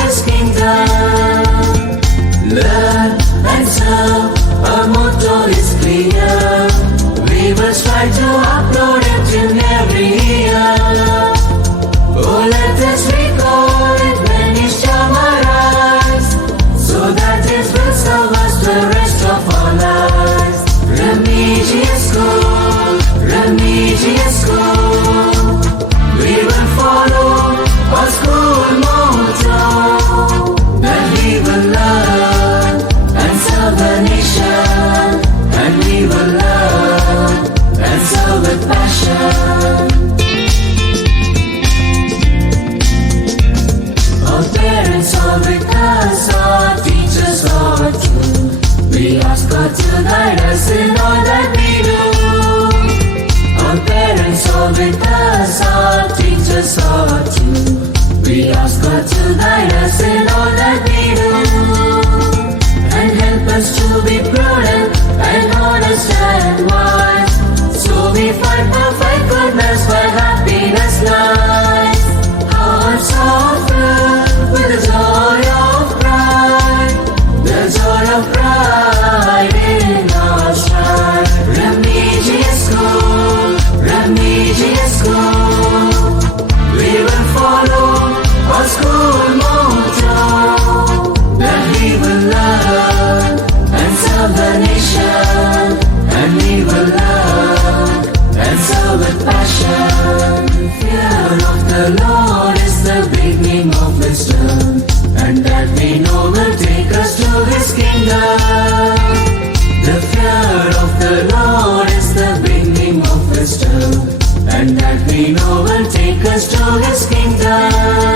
His kingdom. Learn and serve, our motto is clear. We will strive to upload it in every year. Oh, let us recall it when each time arise, so that it will serve us the rest of our lives. Remedious school, remedious school. We will follow our school motto, that we will learn and serve the nation, and we will learn and serve with passion. Our parents are with us, our teachers are too. We ask God to guide us in all that we do. Our parents are with us, our teachers are too. We ask God to guide us in all that we do, and help us to be prudent and honest and wise, so we find perfect goodness where happiness lies. Hearts are filled with the joy of pride, the joy of pride in our stride. Remedious school, remedious school. We will follow our school motto, that we will learn and serve the nation, and we will learn and serve with passion. Fear of the Lord is the beginning of wisdom, and that we know will take us to His kingdom. The fear of the Lord is the beginning of wisdom, and that we know will take us to His kingdom.